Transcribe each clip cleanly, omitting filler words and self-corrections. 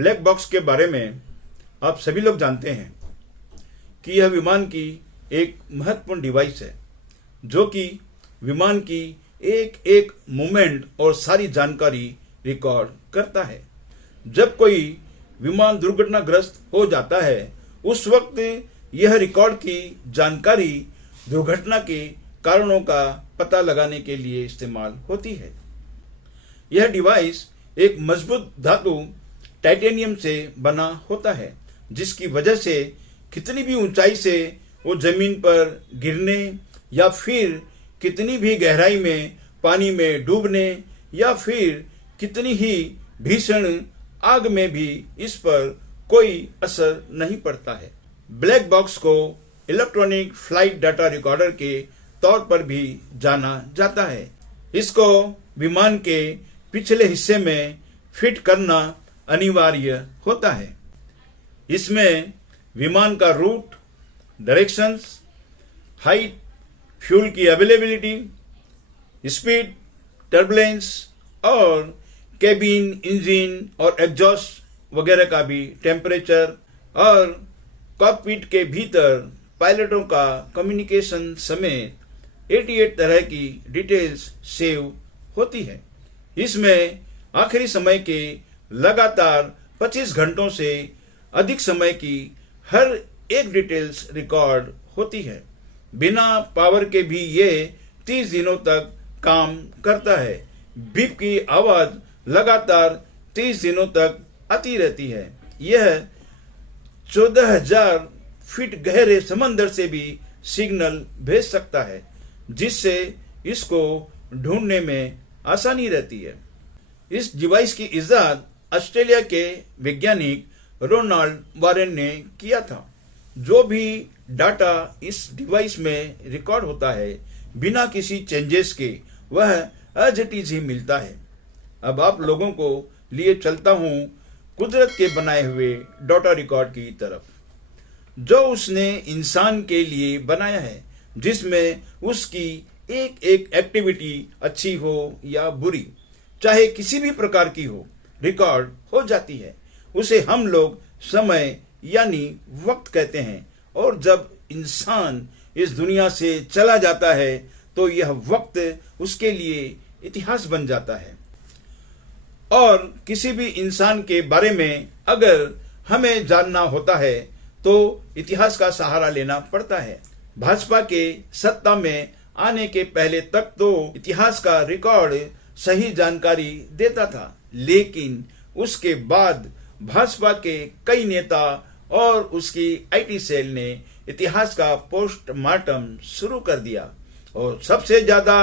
Black box के बारे में आप सभी लोग जानते हैं कि यह विमान की एक महत्वपूर्ण डिवाइस है जो कि विमान की एक एक मूवमेंट और सारी जानकारी रिकॉर्ड करता है। जब कोई विमान दुर्घटनाग्रस्त हो जाता है उस वक्त यह रिकॉर्ड की जानकारी दुर्घटना के कारणों का पता लगाने के लिए इस्तेमाल होती है। यह डिवाइस एक मजबूत धातु टाइटेनियम से बना होता है जिसकी वजह से कितनी भी ऊंचाई से वो जमीन पर गिरने या फिर कितनी भी गहराई में पानी में डूबने या फिर कितनी ही भीषण आग में भी इस पर कोई असर नहीं पड़ता है। ब्लैक बॉक्स को इलेक्ट्रॉनिक फ्लाइट डाटा रिकॉर्डर के तौर पर भी जाना जाता है। इसको विमान के पिछले हिस्से में फिट करना अनिवार्य होता है। इसमें विमान का रूट, डायरेक्शंस, हाइट, फ्यूल की अवेलेबिलिटी, स्पीड, टर्बुलेंस और कैबिन, इंजन और एग्जॉस्ट वगैरह का भी टेम्परेचर और कॉकपिट के भीतर पायलटों का कम्युनिकेशन समेत 88 तरह की डिटेल्स सेव होती है। इसमें आखिरी समय के लगातार 25 घंटों से अधिक समय की हर एक डिटेल्स रिकॉर्ड होती है। बिना पावर के भी ये 30 दिनों तक काम करता है। बीप की आवाज लगातार 30 दिनों तक आती रहती है। यह 14,000 फीट गहरे समंदर से भी सिग्नल भेज सकता है जिससे इसको ढूंढने में आसानी रहती है। इस डिवाइस की इजाद ऑस्ट्रेलिया के वैज्ञानिक रोनाल्ड वारेन ने किया था। जो भी डाटा इस डिवाइस में रिकॉर्ड होता है बिना किसी चेंजेस के वह एज इट इज ही मिलता है। अब आप लोगों को लिए चलता हूं कुदरत के बनाए हुए डाटा रिकॉर्ड की तरफ जो उसने इंसान के लिए बनाया है, जिसमें उसकी एक एक एक्टिविटी अच्छी हो या बुरी, चाहे किसी भी प्रकार की हो, रिकॉर्ड हो जाती है। उसे हम लोग समय यानी वक्त कहते हैं और जब इंसान इस दुनिया से चला जाता है तो यह वक्त उसके लिए इतिहास बन जाता है। और किसी भी इंसान के बारे में अगर हमें जानना होता है तो इतिहास का सहारा लेना पड़ता है। भाजपा के सत्ता में आने के पहले तक तो इतिहास का रिकॉर्ड सही जानकारी देता था, लेकिन उसके बाद भाजपा के कई नेता और उसकी आईटी सेल ने इतिहास का पोस्टमार्टम शुरू कर दिया और सबसे ज्यादा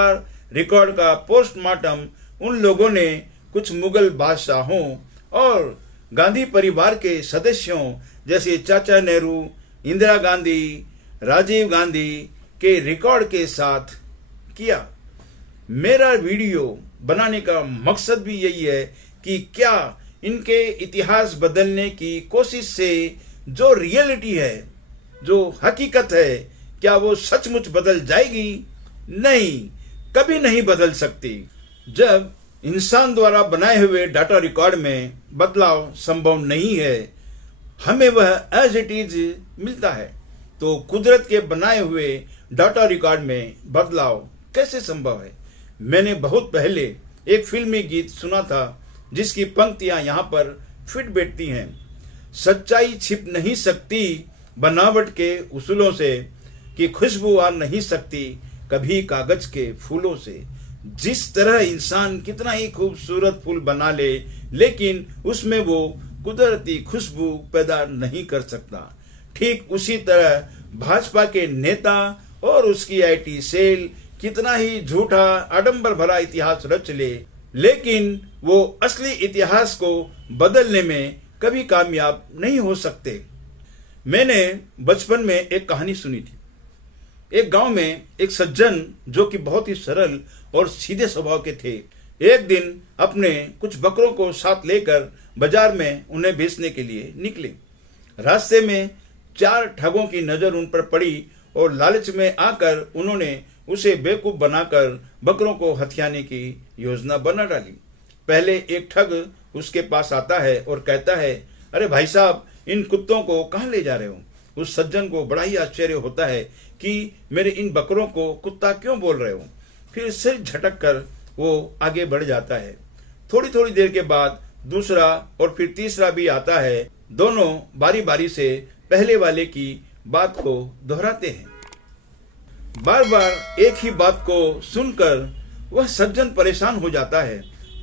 रिकॉर्ड का पोस्टमार्टम उन लोगों ने कुछ मुगल बादशाहों और गांधी परिवार के सदस्यों जैसे चाचा नेहरू, इंदिरा गांधी, राजीव गांधी के रिकॉर्ड के साथ किया। मेरा वीडियो बनाने का मकसद भी यही है कि क्या इनके इतिहास बदलने की कोशिश से जो रियलिटी है, जो हकीकत है, क्या वो सचमुच बदल जाएगी? नहीं, कभी नहीं बदल सकती। जब इंसान द्वारा बनाए हुए डाटा रिकॉर्ड में बदलाव संभव नहीं है, हमें वह एज इट इज मिलता है, तो कुदरत के बनाए हुए डाटा रिकॉर्ड में बदलाव कैसे संभव है? मैंने बहुत पहले एक फिल्मी गीत सुना था जिसकी पंक्तियां यहाँ पर फिट बैठती हैं। सच्चाई छिप नहीं सकती बनावट के उसूलों से, कि खुशबू आ नहीं सकती कभी कागज के फूलों से। जिस तरह इंसान कितना ही खूबसूरत फूल बना ले, लेकिन उसमें वो कुदरती खुशबू पैदा नहीं कर सकता, ठीक उसी तरह भाजपा के नेता और उसकी आईटी सेल कितना ही झूठा आडंबर भरा इतिहास रच ले, लेकिन वो असली इतिहास को बदलने में कभी कामयाब नहीं हो सकते। मैंने बचपन में एक कहानी सुनी थी। एक गांव में एक सज्जन जो कि बहुत ही सरल और सीधे स्वभाव के थे, एक दिन अपने कुछ बकरों को साथ लेकर बाजार में उन्हें बेचने के लिए निकले। रास्ते में 4 ठगों की नजर उन पर पड़ी और लालच में आकर उन्होंने उसे बेवकूफ बनाकर बकरों को हथियाने की योजना बना डाली। पहले एक ठग उसके पास आता है और कहता है, अरे भाई साहब, इन कुत्तों को कहाँ ले जा रहे हो? उस सज्जन को बड़ा ही आश्चर्य होता है कि मेरे इन बकरों को कुत्ता क्यों बोल रहे हो। फिर सिर झटक कर वो आगे बढ़ जाता है। थोड़ी थोड़ी देर के बाद दूसरा और फिर तीसरा भी आता है। दोनों बारी बारी से पहले वाले की बात को दोहराते हैं। बार बार एक ही बात को सुनकर वह सज्जन परेशान हो जाता है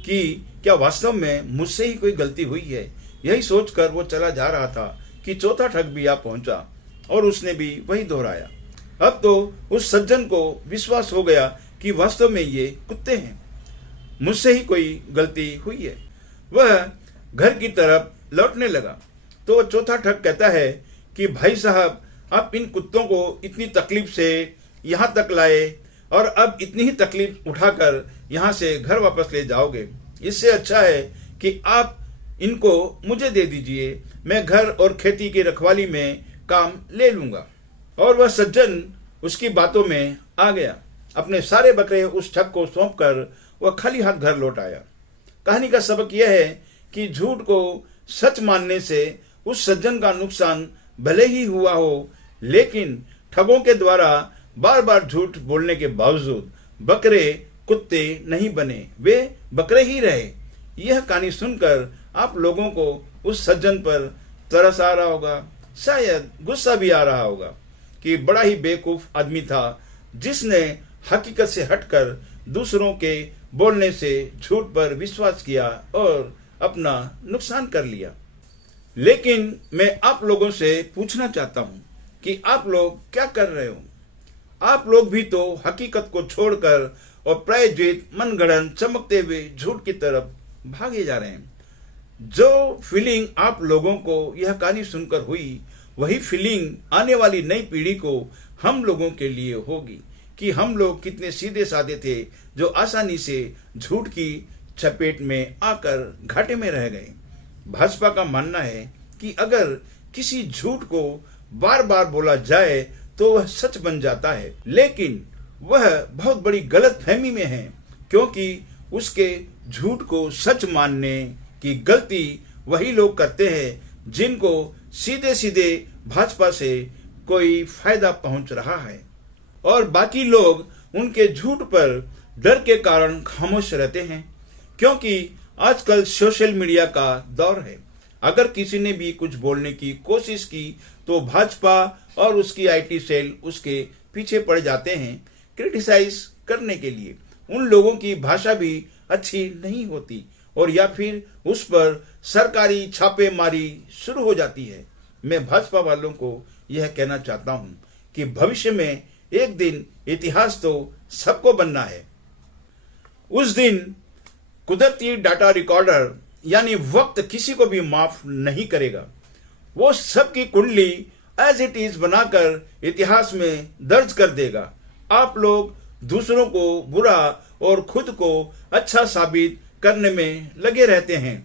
कि क्या वास्तव में मुझसे ही कोई गलती हुई है। यही सोचकर वो चला जा रहा था कि चौथा ठग भी आ पहुंचा और उसने भी वही दोहराया। अब तो उस सज्जन को विश्वास हो गया कि वास्तव में ये कुत्ते हैं, मुझसे ही कोई गलती हुई है। वह घर की तरफ लौटने लगा तो चौथा ठग कहता है कि भाई साहब, आप इन कुत्तों को इतनी तकलीफ से यहाँ तक लाए और अब इतनी ही तकलीफ उठाकर यहाँ से घर वापस ले जाओगे। इससे अच्छा है कि आप इनको मुझे दे दीजिए, मैं घर और खेती की रखवाली में काम ले लूंगा। और वह सज्जन उसकी बातों में आ गया। अपने सारे बकरे उस ठग को सौंपकर वह खाली हाथ घर लौट आया। कहानी का सबक यह है कि झूठ को सच मानने से उस सज्जन का नुकसान भले ही हुआ हो, लेकिन ठगों के द्वारा बार बार झूठ बोलने के बावजूद बकरे कुत्ते नहीं बने, वे बकरे ही रहे। यह कहानी सुनकर आप लोगों को उस सज्जन पर तरस आ रहा होगा, शायद गुस्सा भी आ रहा होगा कि बड़ा ही बेवकूफ आदमी था जिसने हकीकत से हटकर दूसरों के बोलने से झूठ पर विश्वास किया और अपना नुकसान कर लिया। लेकिन मैं आप लोगों से पूछना चाहता हूं कि आप लोग क्या कर रहे हो? आप लोग भी तो हकीकत को छोड़कर और प्रायश्चित मनगढ़ंत चमकते हुए झूठ की तरफ भागे जा रहे हैं। जो फीलिंग आप लोगों को यह कहानी सुनकर हुई, वही फीलिंग आने वाली नई पीढ़ी को हम लोगों के लिए होगी कि हम लोग कितने सीधे साधे थे जो आसानी से झूठ की चपेट में आकर घाटे में रह गए। भाजपा का मानना है कि अगर किसी झूठ को बार बार बोला जाए तो वह सच बन जाता है, लेकिन वह बहुत बड़ी गलत फहमी में है, क्योंकि उसके झूठ को सच मानने की गलती वही लोग करते हैं जिनको सीधे सीधे भाजपा से कोई फायदा पहुंच रहा है और बाकी लोग उनके झूठ पर डर के कारण खामोश रहते हैं, क्योंकि आजकल सोशल मीडिया का दौर है। अगर किसी ने भी कुछ बोलने की कोशिश की तो भाजपा और उसकी आईटी सेल उसके पीछे पड़ जाते हैं क्रिटिसाइज करने के लिए। उन लोगों की भाषा भी अच्छी नहीं होती और या फिर उस पर सरकारी छापेमारी शुरू हो जाती है। मैं भाजपा वालों को यह कहना चाहता हूं कि भविष्य में एक दिन इतिहास तो सबको बनना है। उस दिन कुदरती डाटा रिकॉर्डर यानी वक्त किसी को भी माफ नहीं करेगा। वो सबकी कुंडली एज इट इज बनाकर इतिहास में दर्ज कर देगा। आप लोग दूसरों को बुरा और खुद को अच्छा साबित करने में लगे रहते हैं।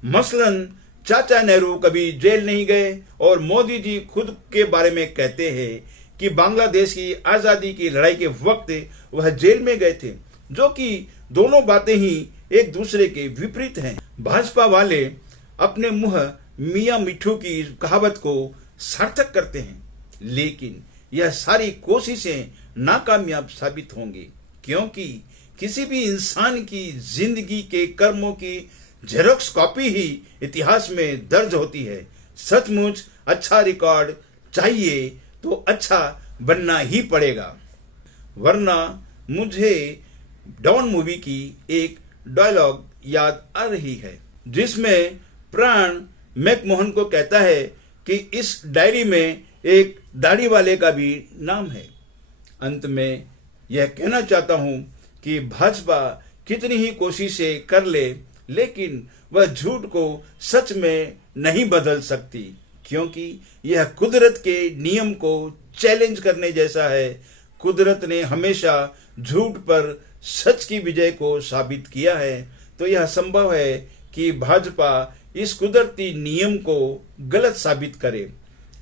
मसलन चाचा नेहरू कभी जेल नहीं गए और मोदी जी खुद के बारे में कहते हैं कि बांग्लादेश की आजादी की लड़ाई के वक्त वह जेल में गए थे, जो कि दोनों बातें ही एक दूसरे के विपरीत हैं। भाजपा वाले अपने मुंह मियां मिठू की कहावत को सार्थक करते हैं, लेकिन यह सारी कोशिशें नाकामयाब साबित होंगी, क्योंकि किसी भी इंसान की जिंदगी के कर्मों की जेरोक्स कॉपी ही इतिहास में दर्ज होती है। सचमुच अच्छा रिकॉर्ड चाहिए तो अच्छा बनना ही पड़ेगा, वरना मुझे डॉन मूवी की एक डायलॉग याद आ रही है जिसमें प्राण मैकमोहन को कहता है कि इस डायरी में एक दाढ़ी वाले का भी नाम है। अंत में यह कहना चाहता हूं कि भाजपा कितनी ही कोशिशें कर ले, लेकिन वह झूठ को सच में नहीं बदल सकती, क्योंकि यह कुदरत के नियम को चैलेंज करने जैसा है। कुदरत ने हमेशा झूठ पर सच की विजय को साबित किया है, तो यह संभव है कि भाजपा इस कुदरती नियम को गलत साबित करे।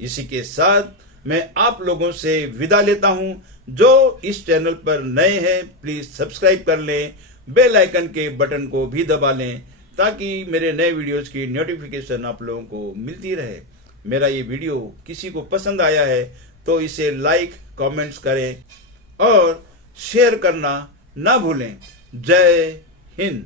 इसी के साथ मैं आप लोगों से विदा लेता हूं। जो इस चैनल पर नए हैं प्लीज सब्सक्राइब कर लें, बेल आइकन के बटन को भी दबा लें, ताकि मेरे नए वीडियोस की नोटिफिकेशन आप लोगों को मिलती रहे। मेरा ये वीडियो किसी को पसंद आया है तो इसे लाइक कमेंट्स करें और शेयर करना ना भूलें। जय हिंद।